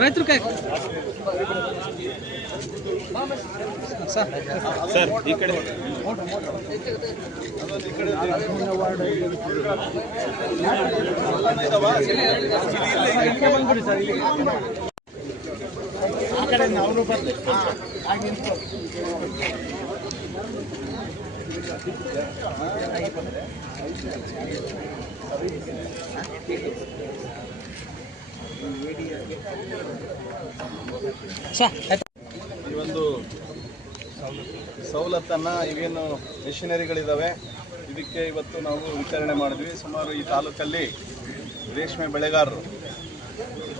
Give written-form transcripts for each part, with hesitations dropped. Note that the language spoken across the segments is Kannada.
ರೈತರು ಕೈ ಸರ್ ಈ ಕಡೆ ಈ ಒಂದು ಸವಲತ್ತನ್ನು ಇವೇನು ಮಿಷನರಿಗಳಿದ್ದಾವೆ ಇದಕ್ಕೆ ಇವತ್ತು ನಾವು ವಿತರಣೆ ಮಾಡಿದ್ವಿ. ಸುಮಾರು ಈ ತಾಲೂಕಲ್ಲಿ ರೇಷ್ಮೆ ಬೆಳೆಗಾರರು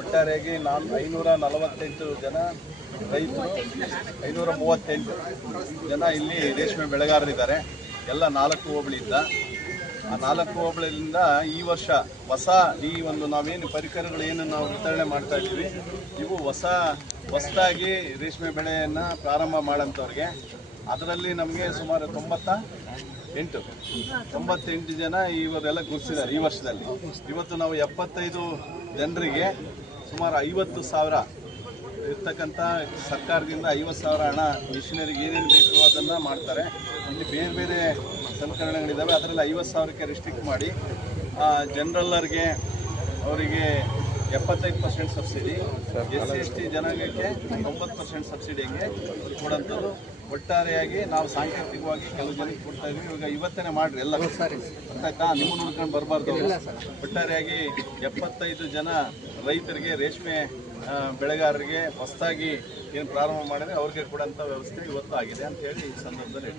ಒಟ್ಟಾರೆಯಾಗಿ 548 ಜನ ರೈತರು, 538 ಜನ ಇಲ್ಲಿ ರೇಷ್ಮೆ ಬೆಳೆಗಾರರಿದ್ದಾರೆ. ಎಲ್ಲ 4 ಹೋಬಳಿಯಿಂದ. ಆ 4 ಹೋಬಳಿಯಿಂದ ಈ ವರ್ಷ ಹೊಸ ಈ ಒಂದು ನಾವೇನು ಪರಿಕರಗಳು ಏನು ನಾವು ವಿತರಣೆ ಮಾಡ್ತಾ ಇದ್ದೀವಿ, ಇವು ಹೊಸದಾಗಿ ರೇಷ್ಮೆ ಬೆಳೆಯನ್ನು ಪ್ರಾರಂಭ ಮಾಡೋಂಥವ್ರಿಗೆ. ಅದರಲ್ಲಿ ನಮಗೆ ಸುಮಾರು 98 ಜನ ಇವರೆಲ್ಲ ಗುರುತಿಸಿದ್ದಾರೆ ಈ ವರ್ಷದಲ್ಲಿ. ಇವತ್ತು ನಾವು 75 ಜನರಿಗೆ ಸುಮಾರು 50,000 ಇರ್ತಕ್ಕಂಥ ಸರ್ಕಾರದಿಂದ 50,000 ಹಣ ಮಿಷನರಿಗೆ ಏನೇನು ಬೇಕು ಅದನ್ನು ಮಾಡ್ತಾರೆ. ಇಲ್ಲಿ ಬೇರೆ ಬೇರೆ ಸಲಕರಣೆಗಳಿದ್ದಾವೆ. ಅದರಲ್ಲಿ 50,000ಕ್ಕೆ ರಿಸ್ಟ್ರಿಕ್ಟ್ ಮಾಡಿ ಜನರಲ್ಲರಿಗೆ ಅವರಿಗೆ 75% ಸಬ್ಸಿಡಿ, SC/ST ಜನಾಂಗಕ್ಕೆ 90% ಸಬ್ಸಿಡಿಗೆ ಕೊಡೋಂಥದ್ದು. ಒಟ್ಟಾರೆಯಾಗಿ ನಾವು ಸಾಂಕೇತಿಕವಾಗಿ ಕೆಲವು ಜನಕ್ಕೆ ಕೊಡ್ತಾ ಇದ್ವಿ. ಇವಾಗ ಇವತ್ತೇ ಮಾಡಿರಿ ಎಲ್ಲ ಗೊತ್ತಾಯ್ತಾ, ನಿಮ್ಮನ್ನು ನೋಡ್ಕೊಂಡು ಬರಬಾರ್ದು. ಒಟ್ಟಾರೆಯಾಗಿ 75 ಜನ ರೈತರಿಗೆ, ರೇಷ್ಮೆ ಬೆಳೆಗಾರರಿಗೆ ಹೊಸದಾಗಿ ಏನು ಪ್ರಾರಂಭ ಮಾಡಿದ್ರೆ ಅವ್ರಿಗೆ ಕೊಡೋಂಥ ವ್ಯವಸ್ಥೆ ಇವತ್ತು ಆಗಿದೆ ಅಂತ ಹೇಳಿ ಈ ಸಂದರ್ಭದಲ್ಲಿ